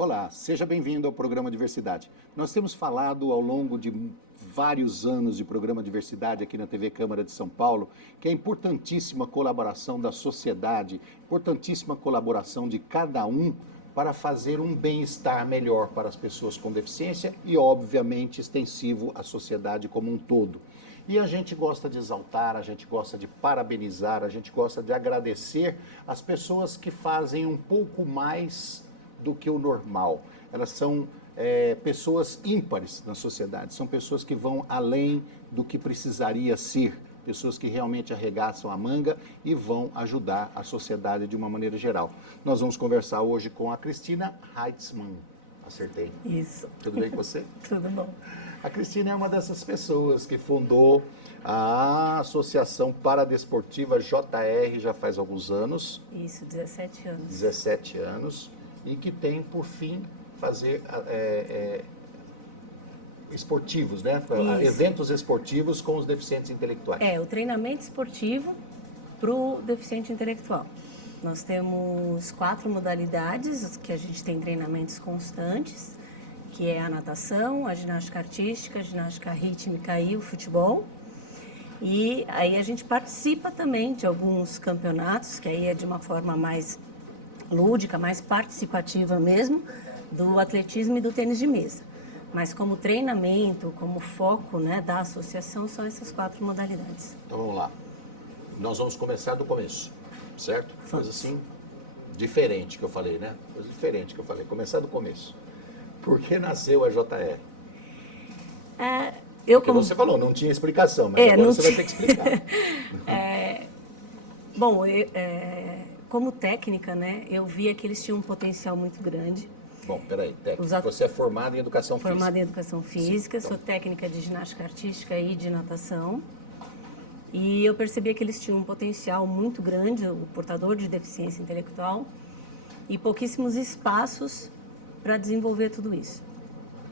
Olá, seja bem-vindo ao programa Diversidade. Nós temos falado ao longo de vários anos de programa Diversidade aqui na TV Câmara de São Paulo, que é importantíssima a colaboração da sociedade, importantíssima a colaboração de cada um para fazer um bem-estar melhor para as pessoas com deficiência e, obviamente, extensivo à sociedade como um todo. E a gente gosta de exaltar, a gente gosta de parabenizar, a gente gosta de agradecer as pessoas que fazem um pouco mais do que o normal. Elas são pessoas ímpares na sociedade, são pessoas que vão além do que precisaria ser, pessoas que realmente arregaçam a manga e vão ajudar a sociedade de uma maneira geral. Nós vamos conversar hoje com a Cristina Heitzmann. Acertei? Isso. Tudo bem com você? Tudo bom. A Cristina é uma dessas pessoas que fundou a Associação Paradesportiva JR já faz alguns anos. Isso, 17 anos. 17 anos. E que tem por fim fazer esportivos, né? Isso. Eventos esportivos com os deficientes intelectuais. O treinamento esportivo para o deficiente intelectual. Nós temos 4 modalidades que a gente tem treinamentos constantes, que é a natação, a ginástica artística, a ginástica rítmica e o futebol. E aí a gente participa também de alguns campeonatos, que aí é de uma forma mais lúdica, mais participativa mesmo, do atletismo e do tênis de mesa. Mas como treinamento, como foco, né, da associação, são essas 4 modalidades. Então vamos lá. Nós vamos começar do começo, certo? Vamos. Coisa assim, diferente que eu falei, né? Coisa diferente que eu falei. Começar do começo. Por que nasceu a JR? Porque você falou, não tinha explicação, mas agora você vai ter que explicar. Bom, como técnica, né, eu via que eles tinham um potencial muito grande. Bom, peraí, técnica. Você é formada em educação física? Formada em educação física, Sim, sou técnica de ginástica artística e de natação. E eu percebia que eles tinham um potencial muito grande, o portador de deficiência intelectual, e pouquíssimos espaços para desenvolver tudo isso.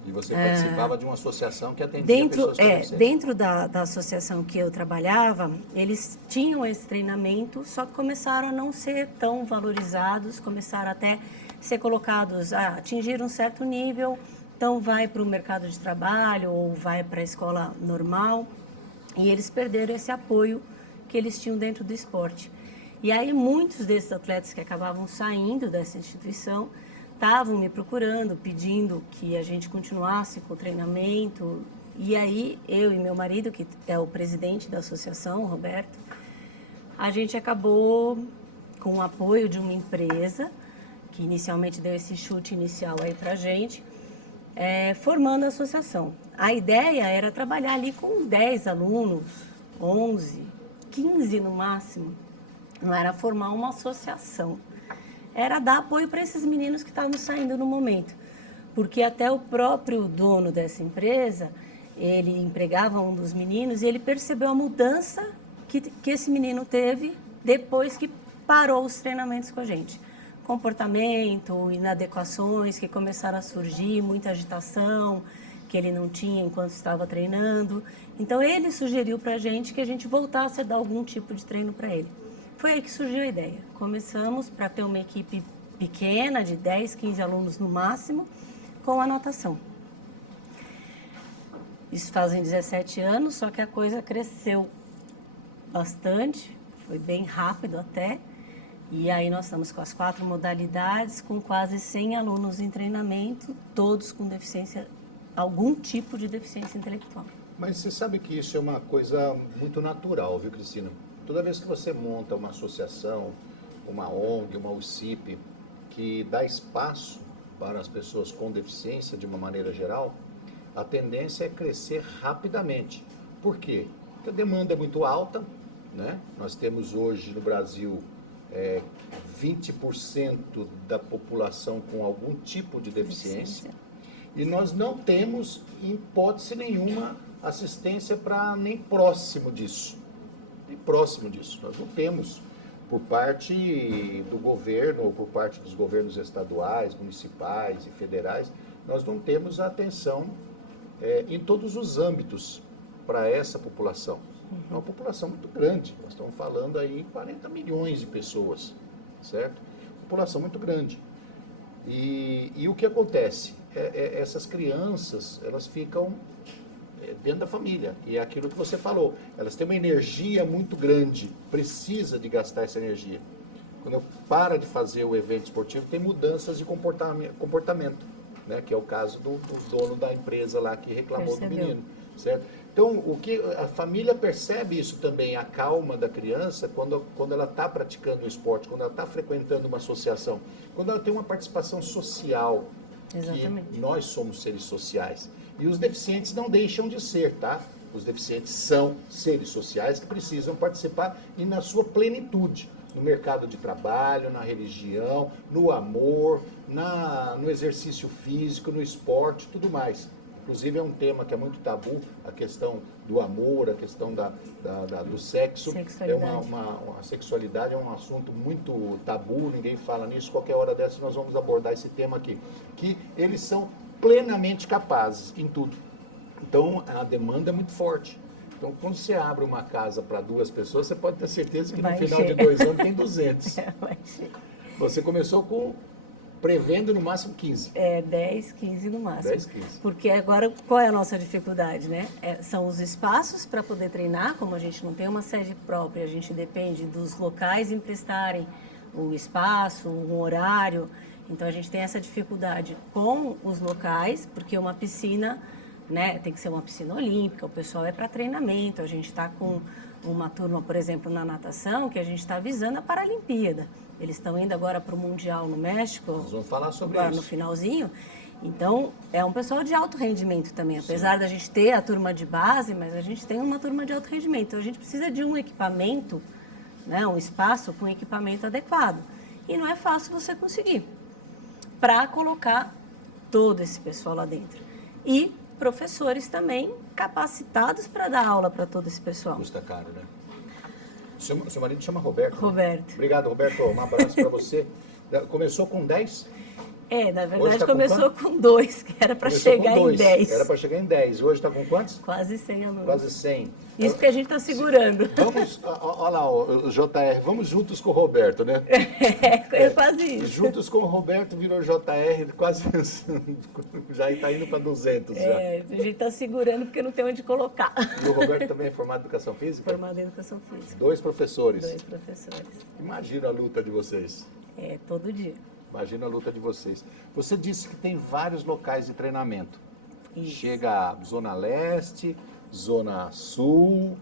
E você participava de uma associação que atendia pessoas com deficiência? Dentro da associação que eu trabalhava, eles tinham esse treinamento, só que começaram a não ser tão valorizados, começaram até ser colocados a atingir um certo nível, então vai para o mercado de trabalho ou vai para a escola normal, e eles perderam esse apoio que eles tinham dentro do esporte. E aí muitos desses atletas que acabavam saindo dessa instituição estavam me procurando, pedindo que a gente continuasse com o treinamento. E aí, eu e meu marido, que é o presidente da associação, o Roberto, a gente acabou com o apoio de uma empresa, que inicialmente deu esse chute inicial aí pra gente, formando a associação. A ideia era trabalhar ali com 10 alunos, 11, 15 no máximo. Não era formar uma associação. Era dar apoio para esses meninos que estavam saindo no momento. Porque até o próprio dono dessa empresa, ele empregava um dos meninos e ele percebeu a mudança que esse menino teve depois que parou os treinamentos com a gente. Comportamento, inadequações que começaram a surgir, muita agitação que ele não tinha enquanto estava treinando. Então ele sugeriu para a gente que a gente voltasse a dar algum tipo de treino para ele. Foi aí que surgiu a ideia. Começamos para ter uma equipe pequena, de 10, 15 alunos no máximo, com a natação. Isso fazem 17 anos, só que a coisa cresceu bastante, foi bem rápido até. E aí nós estamos com as 4 modalidades, com quase 100 alunos em treinamento, todos com deficiência, algum tipo de deficiência intelectual. Mas você sabe que isso é uma coisa muito natural, viu, Cristina? Toda vez que você monta uma associação, uma ONG, uma UCIP, que dá espaço para as pessoas com deficiência de uma maneira geral, a tendência é crescer rapidamente. Por quê? Porque a demanda é muito alta, né? Nós temos hoje no Brasil 20% da população com algum tipo de deficiência. E nós não temos, em hipótese nenhuma, assistência para nem próximo disso. Nem próximo disso. Nós não temos, por parte do governo, ou por parte dos governos estaduais, municipais e federais, nós não temos a atenção em todos os âmbitos para essa população. É uma população muito grande, nós estamos falando aí 40 milhões de pessoas, certo? População muito grande. E o que acontece? Essas crianças, elas ficam dentro da família. E é aquilo que você falou. Elas têm uma energia muito grande, precisa de gastar essa energia. Quando para de fazer o evento esportivo, tem mudanças de comportamento, né? Que é o caso do dono da empresa lá que reclamou do menino, certo? Então, o que a família percebe isso também, a calma da criança, quando ela está praticando o esporte, quando ela está frequentando uma associação, quando ela tem uma participação social. Exatamente. Que nós somos seres sociais. E os deficientes não deixam de ser, tá? Os deficientes são seres sociais que precisam participar e na sua plenitude. No mercado de trabalho, na religião, no amor, no exercício físico, no esporte, tudo mais. Inclusive é um tema que é muito tabu, a questão do amor, a questão do sexo. Sexualidade. A sexualidade é um assunto muito tabu, ninguém fala nisso. Qualquer hora dessa nós vamos abordar esse tema aqui. Que eles são plenamente capazes em tudo. Então a demanda é muito forte. Então quando você abre uma casa para 2 pessoas, você pode ter certeza que no final de 2 anos tem 200. Vai ser. Você começou prevendo no máximo 15. 10, 15 no máximo. 10, 15. Porque agora, qual é a nossa dificuldade, né? São os espaços para poder treinar, como a gente não tem uma sede própria, a gente depende dos locais emprestarem o espaço, um horário. Então, a gente tem essa dificuldade com os locais, porque uma piscina, né, tem que ser uma piscina olímpica, o pessoal é para treinamento, a gente está com uma turma, por exemplo, na natação, que a gente está visando a Paralimpíada. Eles estão indo agora para o Mundial no México. Nós vamos falar sobre agora isso. No finalzinho. Então, é um pessoal de alto rendimento também. Apesar da gente ter a turma de base, mas a gente tem uma turma de alto rendimento. Então, a gente precisa de um equipamento, né, um espaço com equipamento adequado. E não é fácil você conseguir para colocar todo esse pessoal lá dentro. E professores também capacitados para dar aula para todo esse pessoal. Custa caro, né? Seu marido chama Roberto? Roberto. Obrigado, Roberto. Um abraço para você. Começou com 10? Na verdade tá começou com 2, que era para chegar em 10. Era para chegar em 10. Hoje está com quantos? Quase 100 alunos. Quase 100. Isso que a gente está segurando. Vamos, olha lá, o JR, vamos juntos com o Roberto, né? É quase isso. Juntos com o Roberto virou JR, quase já está indo para 200 já. A gente está segurando porque não tem onde colocar. E o Roberto também é formado em Educação Física? Formado em Educação Física. 2 professores. 2 professores. Imagina a luta de vocês. Todo dia. Imagina a luta de vocês. Você disse que tem vários locais de treinamento. Isso. Chega a Zona Leste, Zona Sul,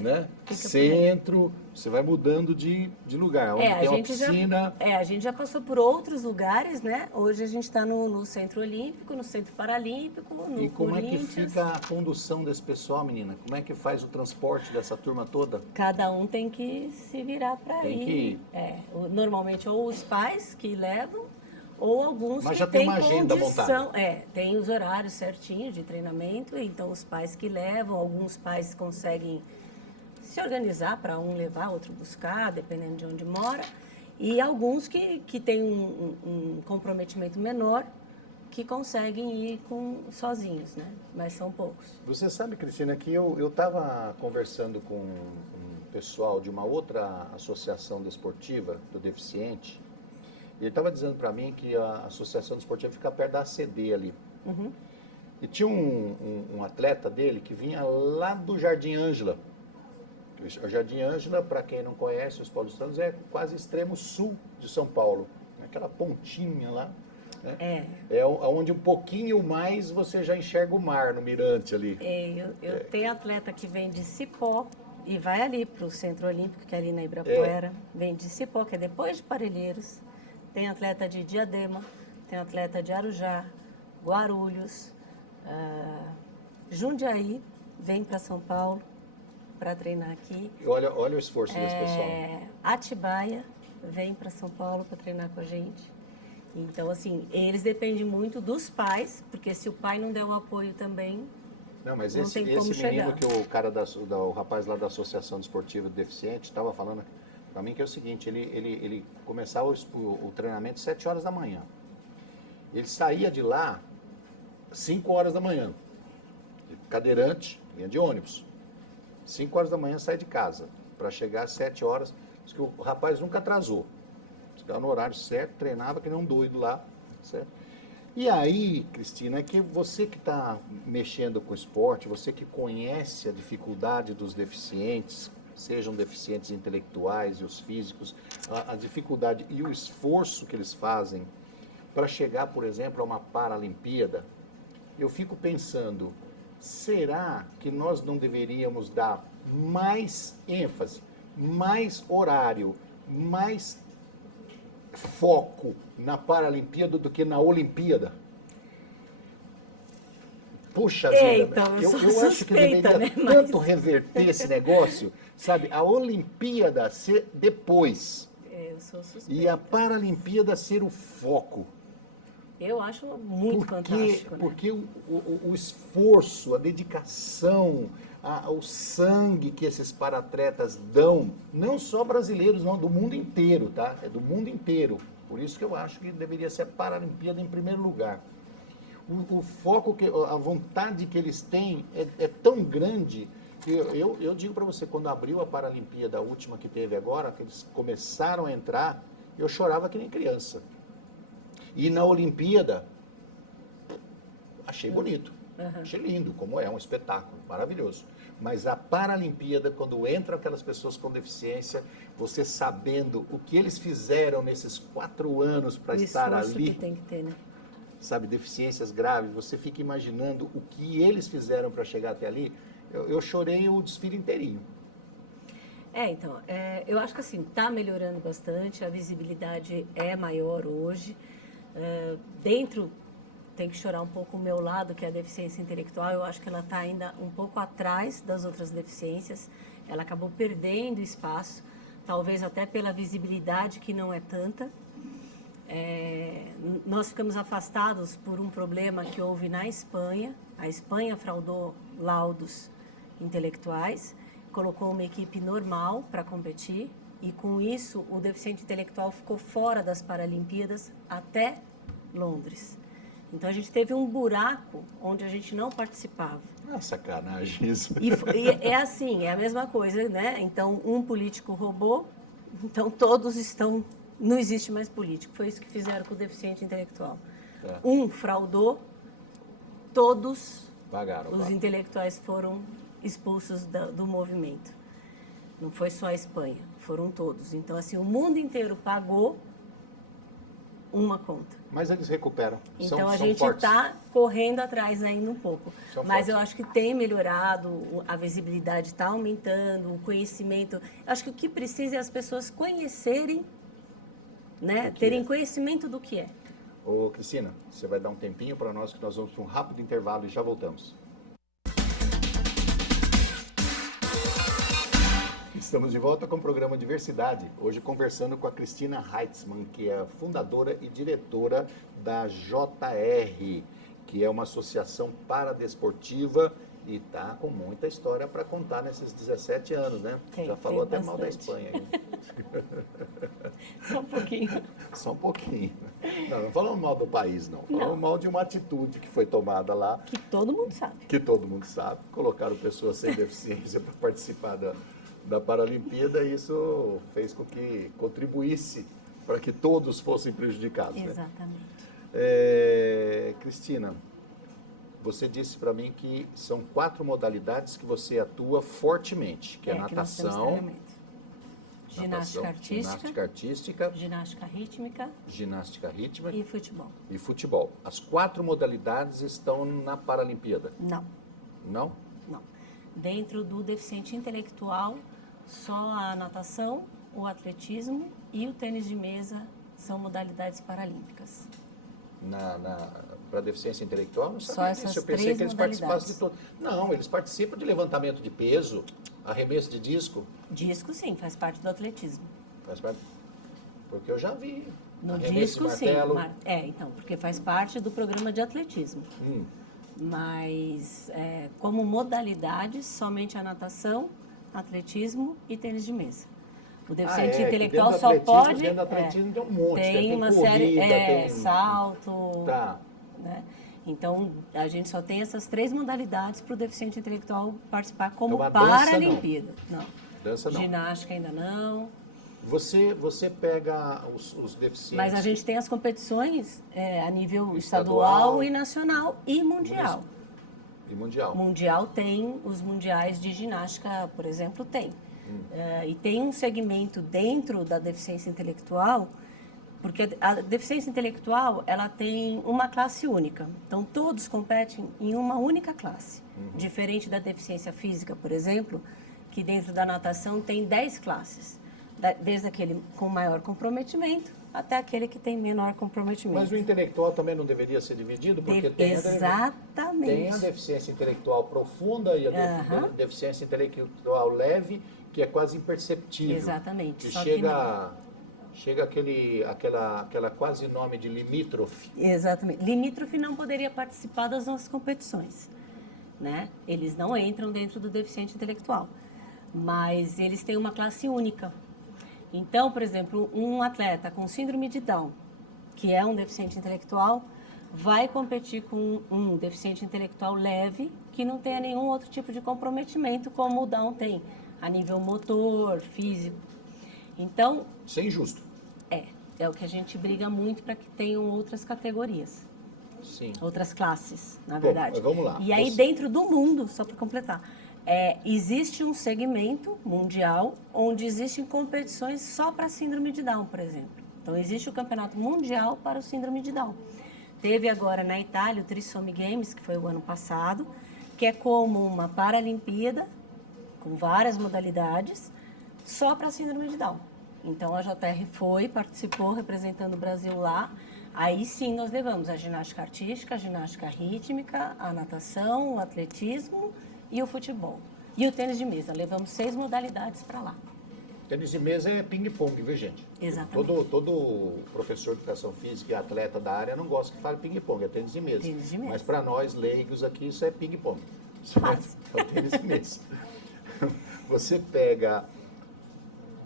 né? Centro, você vai mudando de lugar. Onde tem uma piscina. A gente já passou por outros lugares, né? Hoje a gente está no Centro Olímpico, no Centro Paralímpico, no E como Corinthians. é que fica a condução desse pessoal, menina? Como é que faz o transporte dessa turma toda? Cada um tem que se virar para ir. Tem que ir. Normalmente ou os pais que levam, ou alguns Mas que já tem têm uma agenda condição. montada. Tem os horários certinhos de treinamento, então os pais que levam, alguns pais conseguem se organizar para um levar, outro buscar, dependendo de onde mora, e alguns que têm um comprometimento menor, que conseguem ir sozinhos, né? Mas são poucos. Você sabe, Cristina, que eu estava conversando com um pessoal de uma outra associação desportiva do deficiente, e ele estava dizendo para mim que a associação desportiva fica perto da ACD ali. Uhum. E tinha um atleta dele que vinha lá do Jardim Ângela. O Jardim Ângela, para quem não conhece, os paulistanos, é quase extremo sul de São Paulo. Aquela pontinha lá. Né? É onde um pouquinho mais você já enxerga o mar no mirante ali. Eu tenho atleta que vem de Cipó e vai ali para o Centro Olímpico, que é ali na Ibirapuera. Vem de Cipó, que é depois de Parelheiros. Tem atleta de Diadema, tem atleta de Arujá, Guarulhos, Jundiaí, vem para São Paulo para treinar aqui. E olha o esforço desse pessoal. Atibaia vem para São Paulo para treinar com a gente. Então, assim, eles dependem muito dos pais, porque se o pai não der o apoio também, não, mas não esse tem como menino chegar. que o rapaz lá da Associação Desportiva do Deficiente estava falando para mim que é o seguinte, ele começava o treinamento às 7 horas da manhã. Ele saía de lá 5 horas da manhã. Cadeirante, vinha de ônibus. 5 horas da manhã sai de casa, para chegar às 7 horas. Diz que o rapaz nunca atrasou. Ficava no horário certo, treinava que nem um doido lá. certo? E aí, Cristina, é que você que está mexendo com o esporte, você que conhece a dificuldade dos deficientes, sejam deficientes intelectuais e os físicos, a dificuldade e o esforço que eles fazem para chegar, por exemplo, a uma Paralimpíada, eu fico pensando, será que nós não deveríamos dar mais ênfase, mais horário, mais foco na Paralimpíada do que na Olimpíada? Puxa vida, Então, eu sou eu acho que suspeita, deveria né? tanto reverter esse negócio, sabe? A Olimpíada ser depois Eu sou suspeita. e a Paralimpíada ser o foco. Eu acho muito fantástico, né? Porque o esforço, a dedicação, o sangue que esses paratletas dão, não só brasileiros, não, do mundo inteiro, tá? É do mundo inteiro. Por isso que eu acho que deveria ser a Paralimpíada em primeiro lugar. O foco, a vontade que eles têm é tão grande que eu digo para você, quando abriu a Paralimpíada, a última que teve agora, que eles começaram a entrar, eu chorava que nem criança. E na Olimpíada, achei bonito, achei lindo, como é um espetáculo, maravilhoso. Mas a Paralimpíada, quando entram aquelas pessoas com deficiência, você sabendo o que eles fizeram nesses 4 anos para estar ali, O esforço que tem que ter, né? sabe, deficiências graves, você fica imaginando o que eles fizeram para chegar até ali. Eu chorei o desfile inteirinho. Então, eu acho que assim, está melhorando bastante, a visibilidade é maior hoje. Dentro, tem que chorar um pouco o meu lado, que é a deficiência intelectual, eu acho que ela está ainda um pouco atrás das outras deficiências, ela acabou perdendo espaço, talvez até pela visibilidade que não é tanta. Nós ficamos afastados por um problema que houve na Espanha. A Espanha fraudou laudos intelectuais, colocou uma equipe normal para competir e com isso o deficiente intelectual ficou fora das Paralimpíadas até Londres. Então a gente teve um buraco onde a gente não participava. Ah, sacanagem isso. E é assim, é a mesma coisa, né? Então um político roubou, então todos estão... Não existe mais político. Foi isso que fizeram com o deficiente intelectual. Um fraudou, todos os intelectuais foram expulsos do movimento. Não foi só a Espanha, foram todos. Então, assim, o mundo inteiro pagou uma conta. Mas eles recuperam. Então, a gente está correndo atrás ainda um pouco. Mas eu acho que tem melhorado, a visibilidade está aumentando, o conhecimento. Eu acho que o que precisa é as pessoas conhecerem, né? Terem conhecimento do que é. Ô, Cristina, você vai dar um tempinho para nós, que nós vamos para um rápido intervalo e já voltamos. Estamos de volta com o programa Diversidade, hoje conversando com a Cristina Heitzmann, que é fundadora e diretora da JR, que é uma associação paradesportiva e está com muita história para contar nesses 17 anos, né? Já falou até mal da Espanha aí. Só um pouquinho. Só um pouquinho. Não falamos mal do país, não. Falamos mal de uma atitude que foi tomada lá. Que todo mundo sabe. Que todo mundo sabe. Colocaram pessoas sem deficiência para participar da Paralimpíada e isso fez com que contribuísse para que todos fossem prejudicados. Exatamente. Né? Cristina, você disse para mim que são 4 modalidades que você atua fortemente, que é natação, ginástica artística, ginástica rítmica e futebol. As 4 modalidades estão na Paralimpíada? Não. Não? Não. Dentro do deficiente intelectual, só a natação, o atletismo e o tênis de mesa são modalidades paralímpicas. Para deficiência intelectual? Não só essas eu pensei que eles participassem de todo. Não, eles participam de levantamento de peso, arremesso de disco. Disco, sim, faz parte do atletismo. Faz parte? Porque eu já vi. No disco, sim. Então, porque faz parte do programa de atletismo. Mas, como modalidade, somente a natação, atletismo e tênis de mesa. O deficiente intelectual só pode... Dentro do atletismo tem um monte. Tem uma série, salto... Tá. Né? Então, a gente só tem essas 3 modalidades para o deficiente intelectual participar como então, Paralimpíada. Não. Dança não. Ginástica ainda não. Você pega os deficientes... Mas a gente tem as competições a nível estadual e nacional e mundial. E mundial. Mundial tem, os mundiais de ginástica, por exemplo, tem. E tem um segmento dentro da deficiência intelectual, porque a deficiência intelectual, ela tem uma classe única. Então, todos competem em uma única classe. Diferente da deficiência física, por exemplo, que dentro da natação tem 10 classes. Desde aquele com maior comprometimento até aquele que tem menor comprometimento. Mas o intelectual também não deveria ser dividido? Porque tem a deficiência intelectual profunda e a deficiência intelectual leve, que é quase imperceptível. Exatamente. E chega aquela quase nome de limítrofe. Exatamente. Limítrofe não poderia participar das nossas competições, né? Eles não entram dentro do deficiente intelectual, mas eles têm uma classe única. Então, por exemplo, um atleta com síndrome de Down, que é um deficiente intelectual, vai competir com um deficiente intelectual leve, que não tenha nenhum outro tipo de comprometimento, como o Down tem, a nível motor, físico. Então... Isso é injusto. É o que a gente briga muito para que tenham outras categorias. Sim. Outras classes, na verdade. Vamos lá. E aí, dentro do mundo, só para completar, existe um segmento mundial onde existem competições só para síndrome de Down, por exemplo. Então, existe o campeonato mundial para o síndrome de Down. Teve agora na Itália o Trisomy Games, que foi o ano passado, que é como uma Paralimpíada, com várias modalidades, só para síndrome de Down. Então, a JR participou, representando o Brasil lá. Aí sim nós levamos a ginástica artística, a ginástica rítmica, a natação, o atletismo e o futebol. E o tênis de mesa. Levamos 6 modalidades para lá. Tênis de mesa é ping-pong, viu, gente? Exatamente. Todo professor de educação física e atleta da área não gosta que fale ping-pong, é tênis de mesa. Tênis de mesa. Mas para nós, leigos aqui, isso é ping-pong. É o tênis de mesa. Você pega,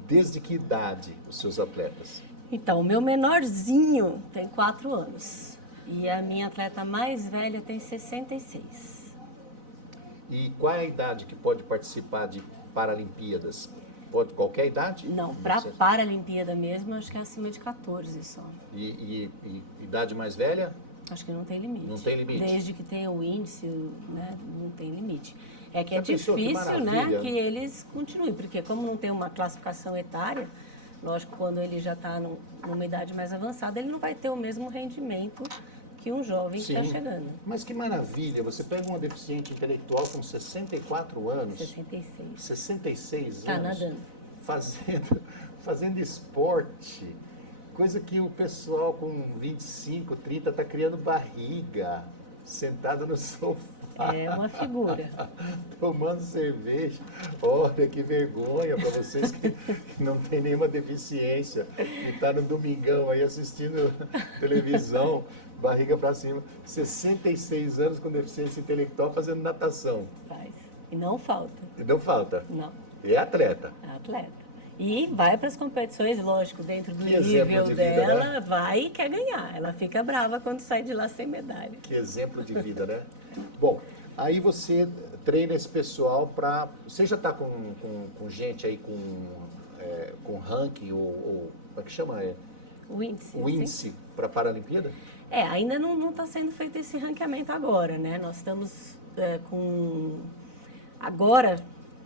desde que idade, os seus atletas? Então, o meu menorzinho tem 4 anos. E a minha atleta mais velha tem 66. E qual é a idade que pode participar de Paralimpíadas? Pode qualquer idade? Não, para Paralimpíada mesmo, acho que é acima de 14 só. E idade mais velha? Acho que não tem limite. Não tem limite. Desde que tenha o índice, né, não tem limite. É que é difícil, né, que eles continuem, porque como não tem uma classificação etária, lógico, quando ele já está numa idade mais avançada, ele não vai ter o mesmo rendimento que um jovem que está chegando. Mas que maravilha, você pega uma deficiente intelectual com 64 anos. 66. 66 anos. Está nadando. Fazendo esporte, coisa que o pessoal com 25, 30 está criando barriga, sentado no sofá. É uma figura. Tomando cerveja. Olha que vergonha para vocês que não tem nenhuma deficiência, que está no domingão aí assistindo televisão, barriga para cima. 66 anos com deficiência intelectual fazendo natação. Faz. E não falta. E não falta. Não. E é atleta. É atleta. E vai para as competições, lógico, dentro do Que nível de dela, vida, né? vai e quer ganhar. Ela fica brava quando sai de lá sem medalha. Que exemplo de vida, né? Bom, aí você treina esse pessoal para... Você já está com gente aí com ranking, ou como é que chama? O índice. O índice para a Paralimpíada? Ainda não está sendo feito esse ranqueamento agora, né? Nós estamos com... Agora,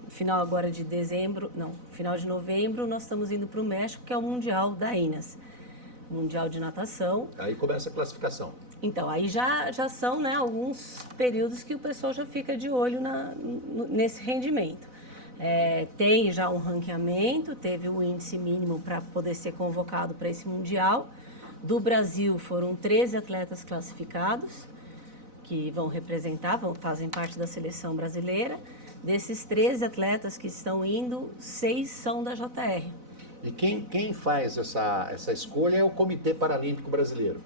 final agora de dezembro, não, final de novembro, nós estamos indo para o México, que é o Mundial da INAS. Mundial de Natação. Aí começa a classificação. Então, aí já são, né, alguns períodos que o pessoal já fica de olho nesse rendimento. Tem já um ranqueamento, teve o índice mínimo para poder ser convocado para esse Mundial. Do Brasil foram 13 atletas classificados, que vão representar, fazem parte da seleção brasileira. Desses 13 atletas que estão indo, 6 são da JR. E quem faz essa escolha é o Comitê Paralímpico Brasileiro?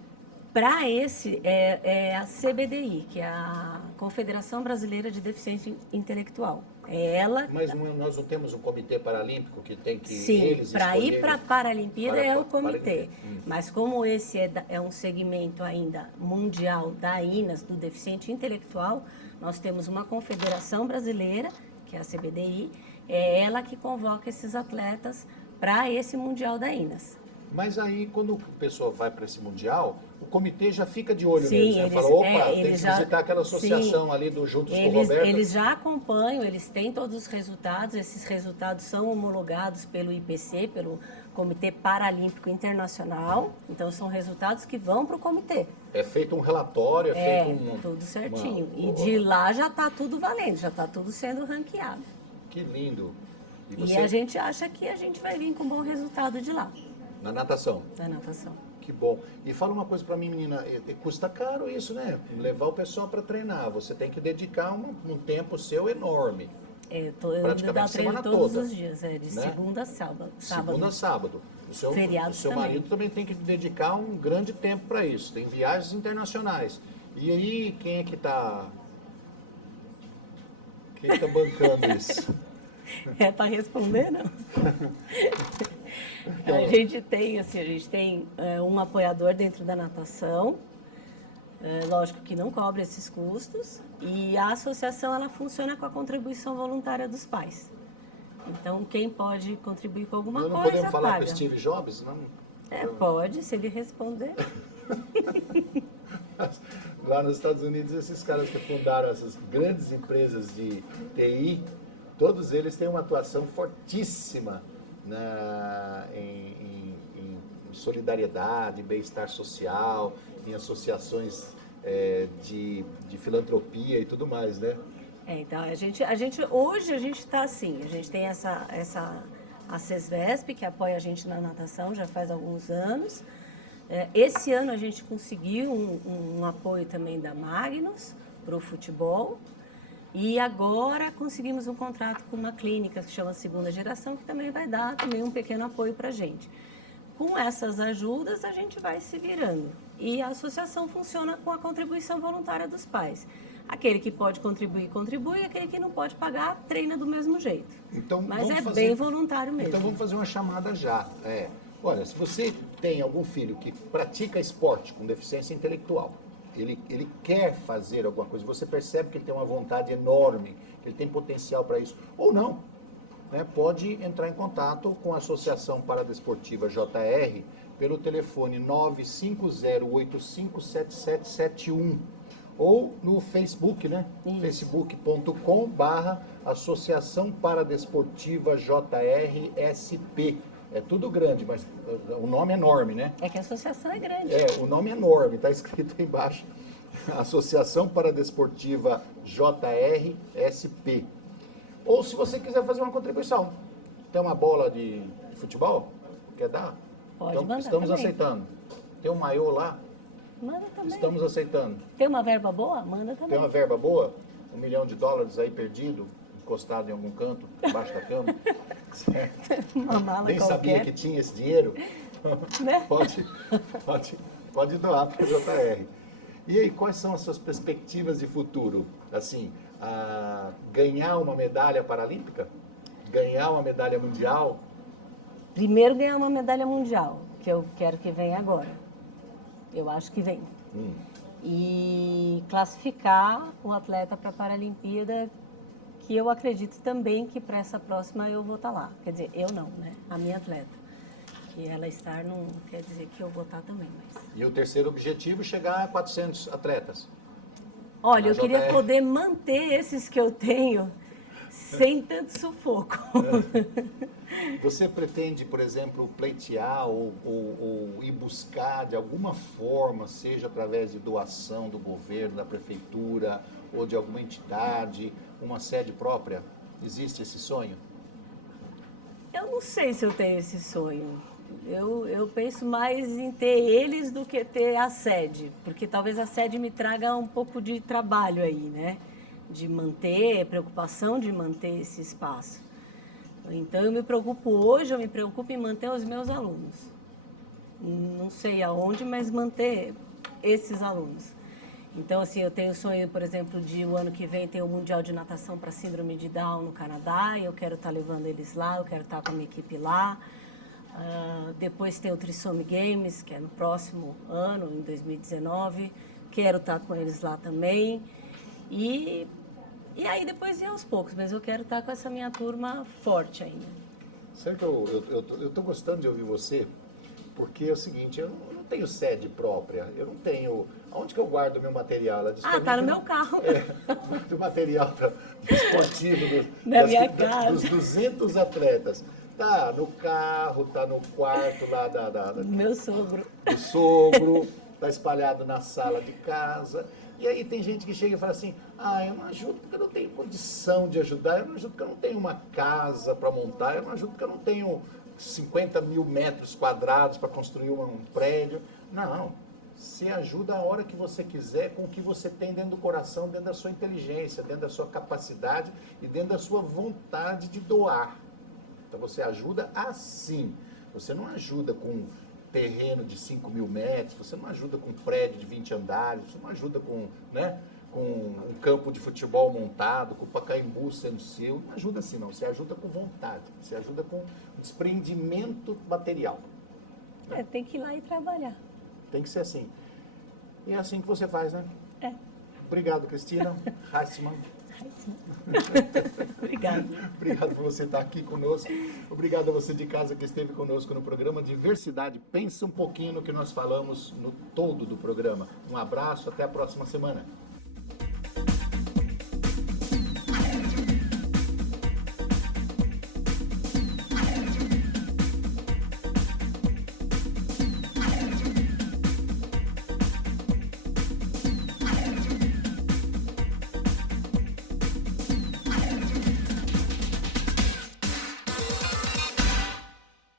Para esse, é a CBDI, que é a Confederação Brasileira de Deficiência Intelectual. É ela... Mas nós não temos um Comitê Paralímpico que tem que... Sim, para ir para a Paralimpíada é o comitê. Mas como esse é um segmento ainda mundial da INAS, do deficiente intelectual, nós temos uma Confederação Brasileira, que é a CBDI, é ela que convoca esses atletas para esse Mundial da INAS. Mas aí, quando a pessoa vai para esse Mundial, o comitê já fica de olho Sim, neles, né? eles, Fala, opa, tem que eles já, visitar aquela associação sim, ali do Juntos com o Roberto. eles já acompanham, eles têm todos os resultados, esses resultados são homologados pelo IPC, pelo Comitê Paralímpico Internacional, então são resultados que vão para o comitê. É feito um relatório, é feito um... tudo certinho. E de lá já está tudo valendo, já está tudo sendo ranqueado. Que lindo. E a gente acha que a gente vai vir com um bom resultado de lá. Na natação? Na natação. Que bom. E fala uma coisa para mim, menina, custa caro isso, né? Levar o pessoal para treinar, você tem que dedicar um tempo seu enorme. Eu praticamente dou treino semana todos toda, os dias, de né? segunda a sábado. Segunda a sábado. O seu marido também tem que dedicar um grande tempo para isso. Tem viagens internacionais. E aí, quem é que está bancando isso? É para responder, não? A gente tem um apoiador dentro da natação, lógico que não cobra esses custos, e a associação ela funciona com a contribuição voluntária dos pais. Então, quem pode contribuir com alguma coisa, não podemos falar paga. com o Steve Jobs, não? Pode, se ele responder. Lá nos Estados Unidos, esses caras que fundaram essas grandes empresas de TI, todos eles têm uma atuação fortíssima em solidariedade, bem-estar social, em associações de filantropia e tudo mais, né? Então, hoje a gente está assim, a gente tem a CESVESP, que apoia a gente na natação já faz alguns anos. Esse ano a gente conseguiu um apoio também da Magnus para o futebol. E agora conseguimos um contrato com uma clínica que chama Segunda Geração, que também vai dar também um pequeno apoio para a gente. Com essas ajudas, a gente vai se virando. E a associação funciona com a contribuição voluntária dos pais. Aquele que pode contribuir, contribui. Aquele que não pode pagar, treina do mesmo jeito. Então, mas bem voluntário mesmo. Então vamos fazer uma chamada já. Olha, se você tem algum filho que pratica esporte com deficiência intelectual, ele quer fazer alguma coisa, você percebe que ele tem uma vontade enorme, que ele tem potencial para isso, ou não, né? Pode entrar em contato com a Associação Paradesportiva JR pelo telefone 950857771 ou no Facebook, né? facebook.com/Associação Paradesportiva JRSP. É tudo grande, mas o nome é enorme, né? É que a associação é grande. O nome é enorme, está escrito aí embaixo. Associação Paradesportiva JRSP. Ou se você quiser fazer uma contribuição. Tem uma bola de futebol? Quer dar? Pode então, mandar estamos também. aceitando. Tem um maiô lá? Manda também. Estamos aceitando. Tem uma verba boa? Manda também. Tem uma verba boa? $1 milhão aí perdido, encostado em algum canto, embaixo da cama. Uma mala Nem qualquer. sabia que tinha esse dinheiro. Né? Pode doar para o JR. E aí, quais são as suas perspectivas de futuro? Assim, ganhar uma medalha paralímpica? Ganhar uma medalha mundial? Primeiro ganhar uma medalha mundial, que eu quero que venha agora. Eu acho que vem. E classificar o atleta para a Paralimpíada, que eu acredito também que para essa próxima eu vou estar lá. Quer dizer, eu não, né? A minha atleta. Que ela estar não quer dizer que eu vou estar também. Mas... E o terceiro objetivo, chegar a 400 atletas. Olha, eu queria poder manter esses que eu tenho sem tanto sufoco. Você pretende, por exemplo, pleitear ou ir buscar de alguma forma, seja através de doação do governo, da prefeitura ou de alguma entidade, uma sede própria? Existe esse sonho? Eu não sei se eu tenho esse sonho. Eu penso mais em ter eles do que ter a sede, porque talvez a sede me traga um pouco de trabalho aí, né? De manter, preocupação de manter esse espaço. Então, eu me preocupo em manter os meus alunos. Não sei aonde, mas manter esses alunos. Então, assim, eu tenho o sonho, por exemplo, de o ano que vem ter o Mundial de Natação para Síndrome de Down no Canadá. Eu quero estar levando eles lá, eu quero estar com a minha equipe lá. Depois tem o Trissome Games, que é no próximo ano, em 2019. Quero estar com eles lá também. E aí depois ir aos poucos, mas eu quero estar com essa minha turma forte ainda. Sabe que eu tô gostando de ouvir você, porque é o seguinte, eu não tenho sede própria, eu não tenho... Onde que eu guardo meu material? Ela Tá no meu carro. Do material esportivo Na minha casa. dos 200 atletas. Tá no carro, tá no quarto lá Meu sogro. do sogro, tá espalhado na sala de casa. E aí tem gente que chega e fala assim, eu não ajudo porque eu não tenho condição de ajudar, eu não ajudo porque eu não tenho uma casa para montar, eu não ajudo porque eu não tenho 50 mil metros quadrados para construir um prédio. Não, você ajuda a hora que você quiser, com o que você tem dentro do coração, dentro da sua inteligência, dentro da sua capacidade e dentro da sua vontade de doar. Então você ajuda assim, você não ajuda com terreno de 5 mil metros, você não ajuda com prédio de 20 andares, você não ajuda com, com um campo de futebol montado, com o Pacaembu sendo seu, não ajuda assim não, você ajuda com vontade, você ajuda com desprendimento material. Tem que ir lá e trabalhar. Tem que ser assim. E é assim que você faz, né? É. Obrigado, Cristina Heitzmann. Obrigada. Obrigado por você estar aqui conosco. Obrigado a você de casa que esteve conosco no programa Diversidade. Pensa um pouquinho no que nós falamos no todo do programa. Um abraço, até a próxima semana.